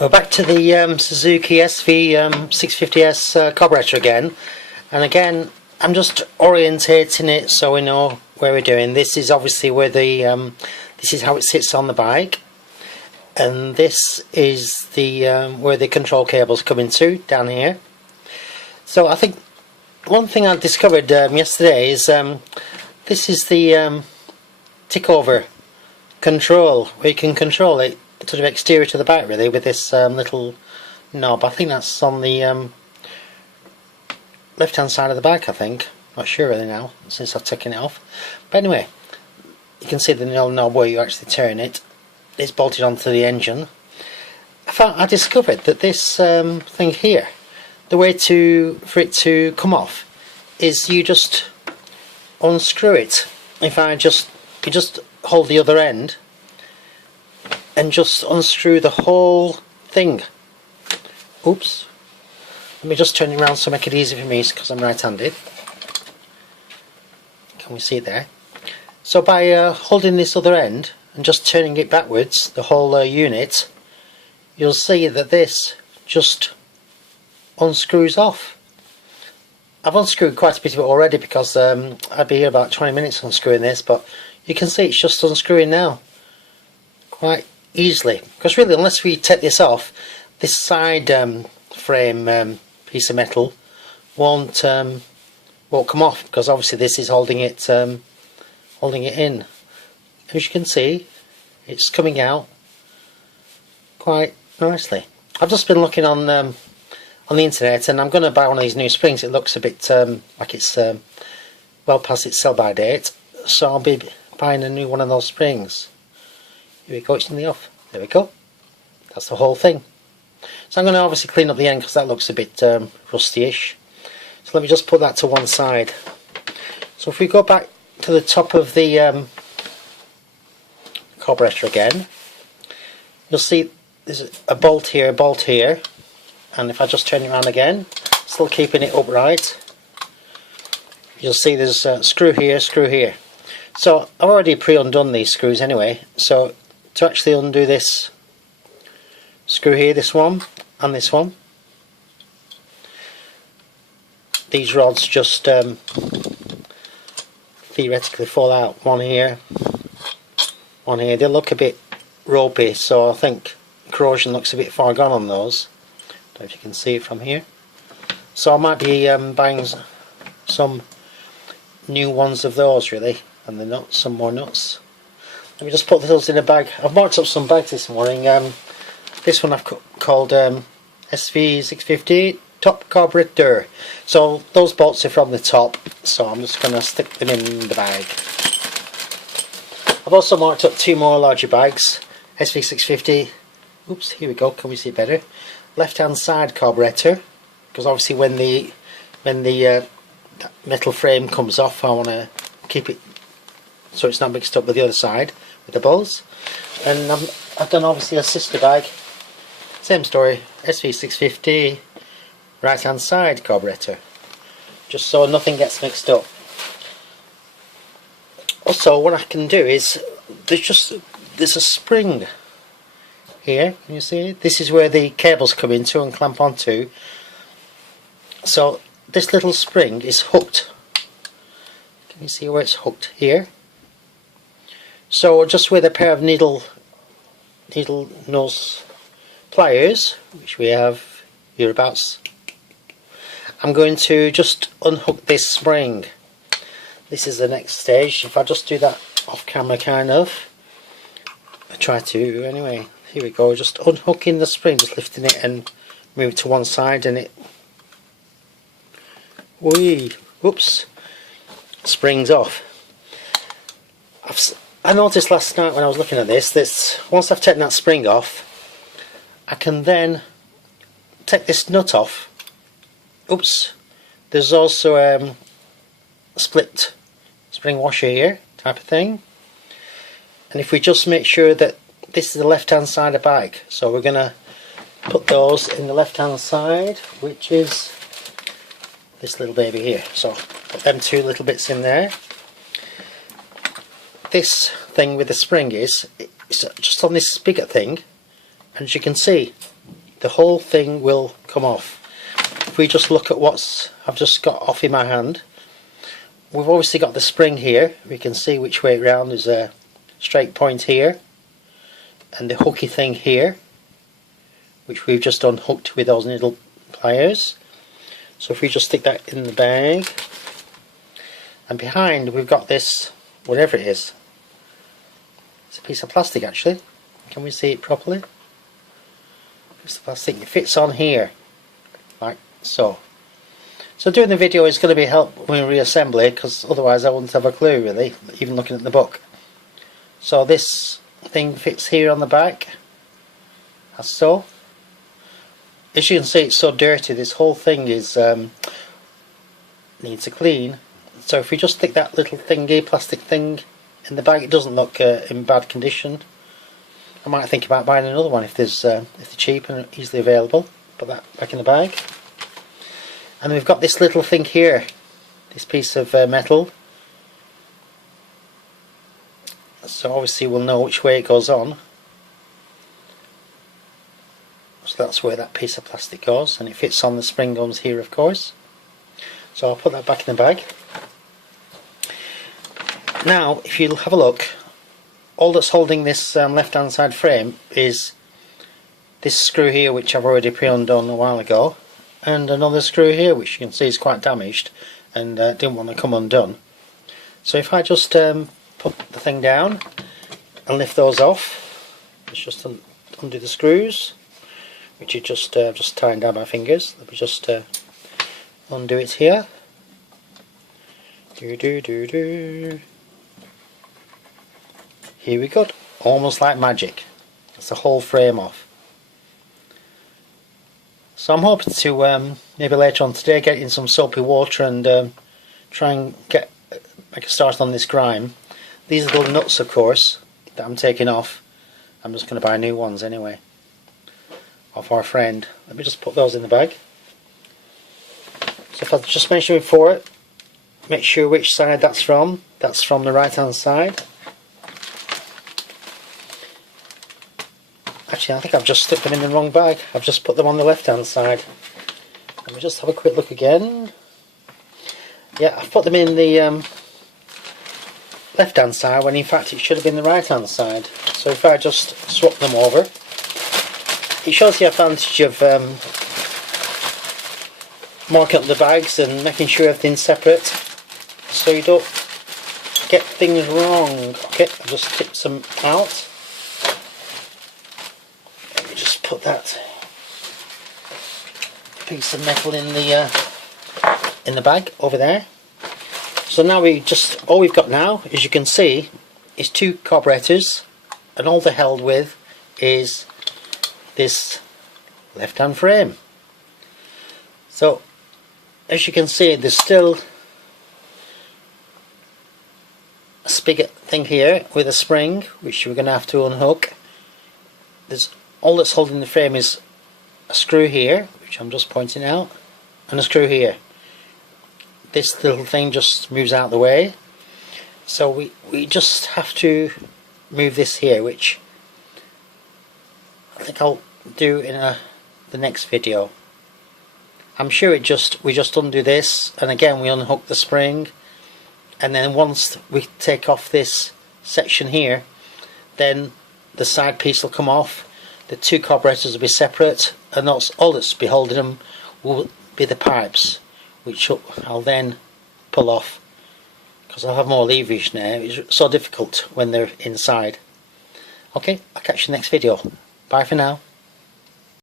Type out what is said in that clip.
We're back to the Suzuki SV650S carburettor again, and again I'm just orientating it so we know where we're doing. This is obviously where the this is how it sits on the bike, and this is the where the control cable's coming to, down here. So I think one thing I discovered yesterday is this is the tick over control, where you can control it sort of exterior to the bike really with this little knob. I think that's on the left hand side of the bike, I think. Not sure really now since I've taken it off, but anyway, you can see the little knob where you actually turn it. It's bolted onto the engine. I discovered that this thing here, the way for it to come off is you just unscrew it. If you just hold the other end and just unscrew the whole thing. Oops. Let me just turn it around to make it easy for me because I'm right-handed. Can we see there? So by holding this other end and just turning it backwards, the whole unit, you'll see that this just unscrews off. I've unscrewed quite a bit of it already because I'd be here about 20 minutes unscrewing this, but you can see it's just unscrewing now quite easily, because really unless we take this off, this side frame piece of metal won't come off, because obviously this is holding it in. As you can see, it's coming out quite nicely. I've just been looking on the internet, and I'm going to buy one of these new springs. It looks a bit like it's well past its sell-by date, so I'll be buying a new one of those springs. Here we go, it's in the off. There we go. That's the whole thing. So I'm going to obviously clean up the end because that looks a bit rusty-ish. So let me just put that to one side. So if we go back to the top of the carburettor again, you'll see there's a bolt here, and if I just turn it around again, still keeping it upright, you'll see there's a screw here. So I've already pre-undone these screws anyway, so to actually undo this screw here, this one and this one, these rods just theoretically fall out. One here, they look a bit ropey, so I think corrosion looks a bit far gone on those. Don't know if you can see it from here. So I might be buying some new ones of those really, and the nuts, some more nuts. Let me just put those in a bag. I've marked up some bags this morning. This one I've called SV650 top carburettor. So those bolts are from the top, so I'm just going to stick them in the bag. I've also marked up two more larger bags, SV650. Oops, here we go. Can we see better? Left hand side carburettor, because obviously when the metal frame comes off, I want to keep it so it's not mixed up with the other side with the balls. And I've done obviously a sister bag, same story, SV650 right hand side carburettor, just so nothing gets mixed up. Also what I can do is there's a spring here, can you see it? This is where the cables come into and clamp onto. So this little spring is hooked. Can you see where it's hooked here? So just with a pair of needle nose pliers, which we have hereabouts, I'm going to just unhook this spring. This is the next stage. If I just do that off camera kind of, I try to anyway. Here we go, just unhooking the spring, just lifting it and move to one side, and it, whoops, springs off. I noticed last night when I was looking at this, once I've taken that spring off, I can then take this nut off. Oops, there's also a split spring washer here type of thing, and if we just make sure that this is the left hand side of the bike, so we're going to put those in the left hand side, which is this little baby here. So put them two little bits in there. This thing with the spring is it's just on this spigot thing, and as you can see, the whole thing will come off. If we just look at what I've just got off in my hand, we've obviously got the spring here. We can see which way round. There's a straight point here and the hooky thing here, which we've just unhooked with those needle pliers. So if we just stick that in the bag, and behind we've got this, whatever it is, it's a piece of plastic actually. Can we see it properly? Piece of plastic. It fits on here like so. So doing the video is going to be help when we reassemble it, because otherwise I wouldn't have a clue really, even looking at the book. So this thing fits here on the back, as so. As you can see, it's so dirty. This whole thing is needs a clean. So if we just stick that little thingy, plastic thing, in the bag, it doesn't look in bad condition. I might think about buying another one if there's if they're cheap and easily available. Put that back in the bag. And we've got this little thing here, this piece of metal. So obviously we'll know which way it goes on. So that's where that piece of plastic goes, and it fits on the spring guns here, of course. So I'll put that back in the bag. Now if you have a look, all that's holding this left hand side frame is this screw here, which I've already pre-undone a while ago, and another screw here which you can see is quite damaged and didn't want to come undone. So if I just put the thing down and lift those off, let's just undo the screws, which are just tying down my fingers. Let me just undo it here. Here we go. Almost like magic. That's the whole frame off. So I'm hoping to maybe later on today get in some soapy water and try and make a start on this grime. These are the nuts, of course, that I'm taking off. I'm just going to buy new ones anyway, off our friend. Let me just put those in the bag. So if I just mentioned before, make sure which side that's from. That's from the right hand side. Actually, I think I've just stuck them in the wrong bag. I've just put them on the left hand side. Let me just have a quick look again. Yeah, I've put them in the left hand side when in fact it should have been the right hand side. So if I just swap them over, it shows the advantage of marking up the bags and making sure everything's separate so you don't get things wrong. Okay, I've just tipped some out. Let me just put that piece of metal in the bag over there. So now all we've got now, as you can see, is two carburetors, and all they're held with is this left hand frame. So as you can see, there's still a spigot thing here with a spring which we're going to have to unhook. All that's holding the frame is a screw here, which I'm just pointing out, and a screw here. This little thing just moves out of the way, so we just have to move this here, which I think I'll do in the next video. I'm sure we just undo this, and again we unhook the spring, and then once we take off this section here, then the side piece will come off, the two carburetors will be separate, and all that's be holding them will be the pipes, which I'll then pull off, because I'll have more leverage now. It's so difficult when they're inside. Okay, I'll catch you in the next video. Bye for now.